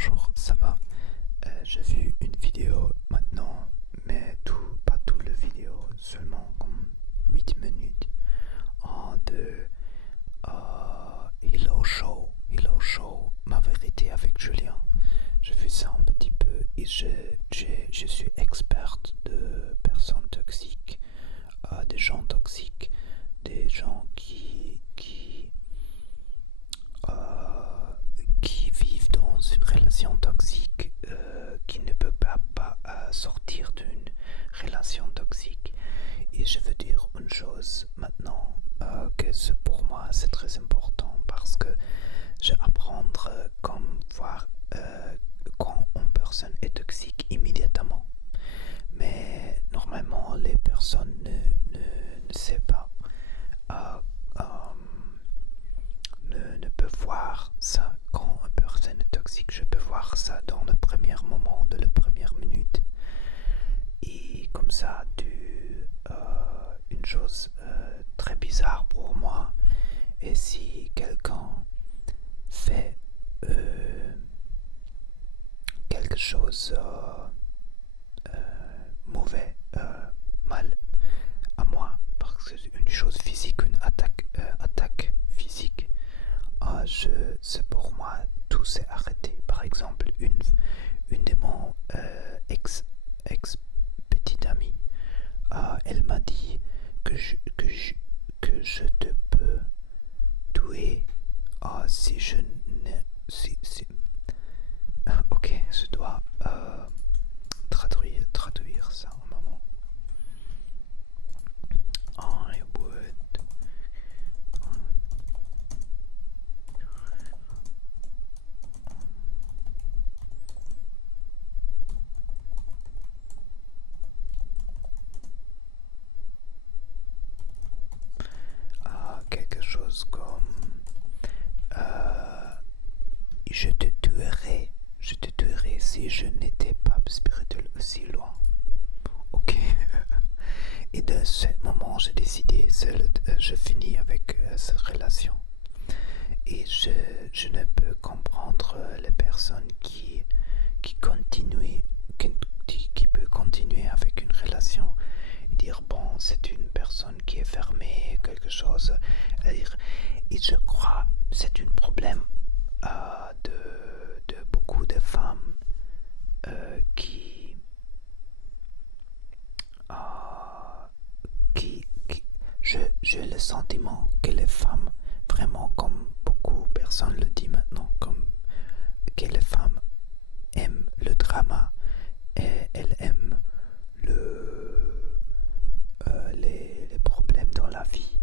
bonjour, ça va? J'ai vu une vidéo maintenant, mais pas tout le vidéo, seulement comme 8 minutes de Hello Show, ma vérité avec Julien. J'ai vu ça un petit peu et je suis experte de personnes toxiques, des gens toxiques, des gens qui vivent dans une relation toxique, qui ne peut pas sortir d'une relation toxique. Et je veux dire une chose maintenant, que pour moi c'est très important parce que j'apprends comme voir quand une personne est toxique immédiatement. Mais normalement les personnes ne savent pas, euh, euh, ne peut voir ça quand une personne est toxique. Je peux voir ça dans le premier moment, de la première minute. Et comme ça, une chose très bizarre pour moi, et si quelqu'un fait quelque chose mauvais, mal à moi, parce que c'est une chose physique, une attaque physique, c'est pour moi, tout s'est arrêté. Par exemple, une de mon ex petite amie, elle m'a dit que je te peux tuer, si je ne... Ok, je dois traduire ça un moment. I would... quelque chose comme je te tuerai si je n'étais pas spirituel aussi loin. Ok. Et de ce moment, j'ai décidé, je finis avec cette relation. Et je ne peux comprendre les personnes qui continuent, qui peut continuer avec une relation et dire bon, c'est une personne qui est fermée, quelque chose à dire. Et je crois c'est un problème de beaucoup de femmes qui j'ai le sentiment que les femmes, vraiment comme beaucoup de personnes le disent maintenant, comme que les femmes aiment le drama et elles aiment les problèmes dans la vie.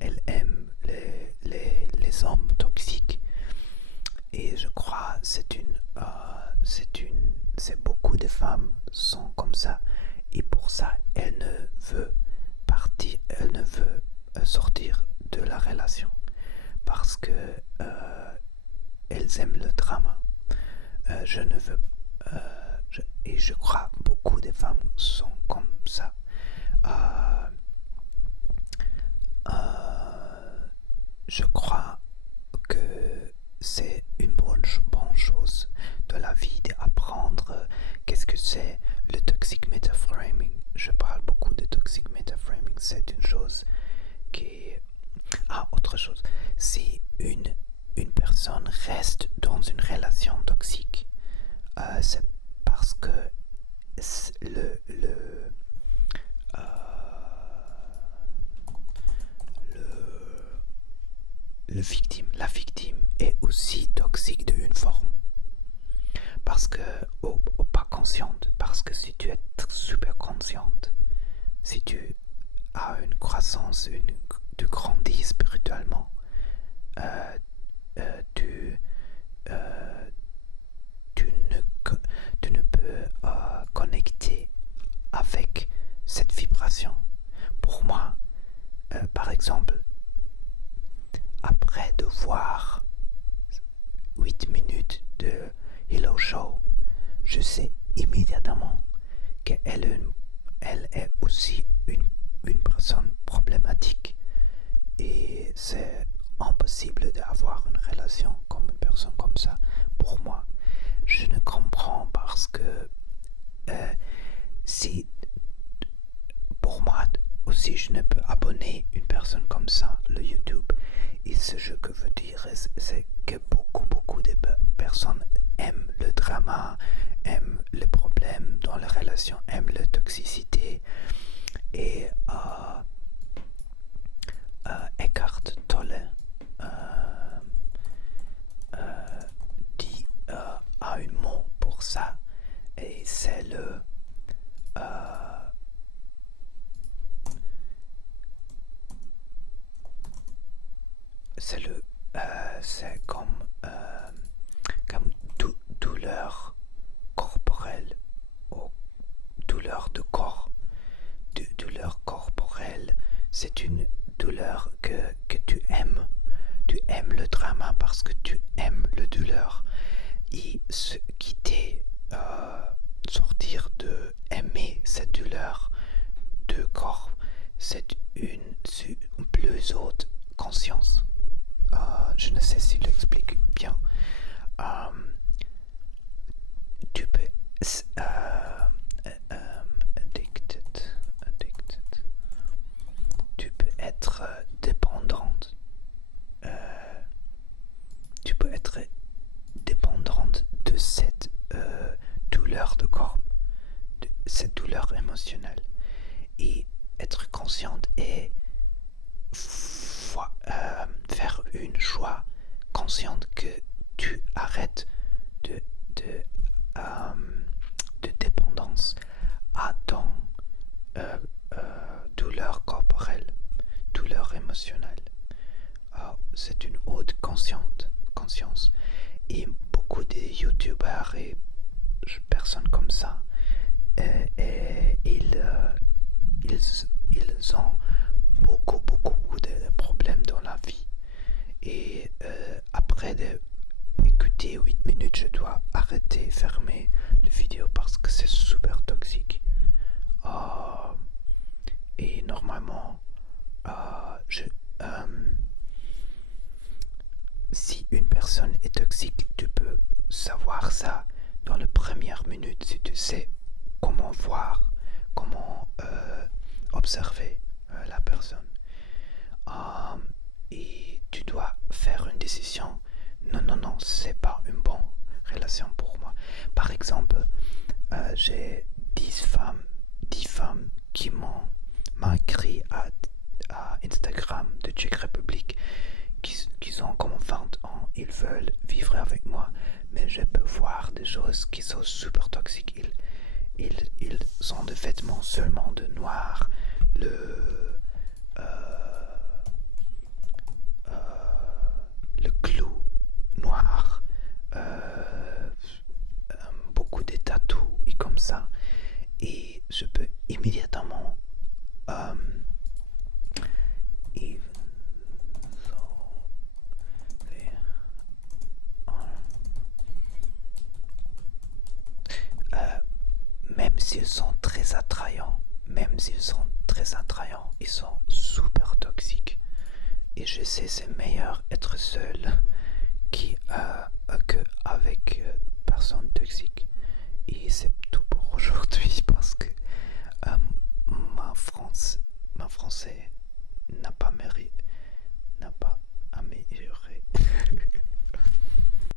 Elles aiment les hommes toxiques. Et je crois c'est beaucoup de femmes sont comme ça. Et pour ça, elles ne veulent partir, elles ne veulent sortir de la relation parce que elles aiment le drama. Je ne veux et je crois beaucoup de femmes sont comme ça. Je crois que c'est une bonne chose de la vie d'apprendre qu'est-ce que c'est le toxic metaframing. Je parle beaucoup de toxic metaframing. C'est une chose qui... autre chose. Si une personne reste dans une relation toxique, c'est parce que la victime est aussi toxique d'une forme. Parce que, ou pas consciente, parce que si tu es super consciente, si tu as une croissance, tu grandis spirituellement, tu ne peux connecter avec cette vibration. Pour moi, par exemple, après de voir 8 minutes de Hello Show, je sais immédiatement qu'elle est aussi une personne problématique. Et c'est impossible d'avoir une relation comme une personne comme ça pour moi. personne aime le drama, aime les problèmes dans la relation, aime la toxicité. Et Eckhart Tolle dit a un mot pour ça, et c'est le c'est comme douleur corporelle ou douleur de corps. Douleur corporelle, c'est une douleur que tu aimes. Tu aimes le drama parce que tu aimes le douleur. Et ce qui t'est sortir de aimer cette douleur de corps, c'est une plus haute conscience. Je ne sais s'il l'explique bien. Tu peux addicted. Tu peux être dépendante. Tu peux être dépendante de cette douleur de corps, de cette douleur émotionnelle, et être consciente et faire une choix consciente que tu arrêtes de dépendance à ton douleur corporelle, douleur émotionnelle. C'est une haute conscience, et beaucoup de youtubeurs et personnes comme ça, ils ont beaucoup de problèmes dans la vie, et après d'écouter 8 minutes, je dois arrêter, fermer la vidéo parce que c'est super toxique. Et normalement, si une personne est toxique, tu peux savoir ça dans les premières minutes, si tu sais comment voir, comment observer la personne. Et tu dois faire une décision. Non, c'est pas une bonne relation pour moi. Par exemple, j'ai 10 femmes qui m'ont écrit à Instagram de Tchèque République, qui ont comme 20 ans, ils veulent vivre avec moi, mais je peux voir des choses qui sont super toxiques. Ils ont des vêtements seulement de noir, le clou noir, beaucoup de tatous et comme ça, et je peux immédiatement même s'ils sont très attrayants, ils sont super toxiques. Et je sais c'est meilleur être seul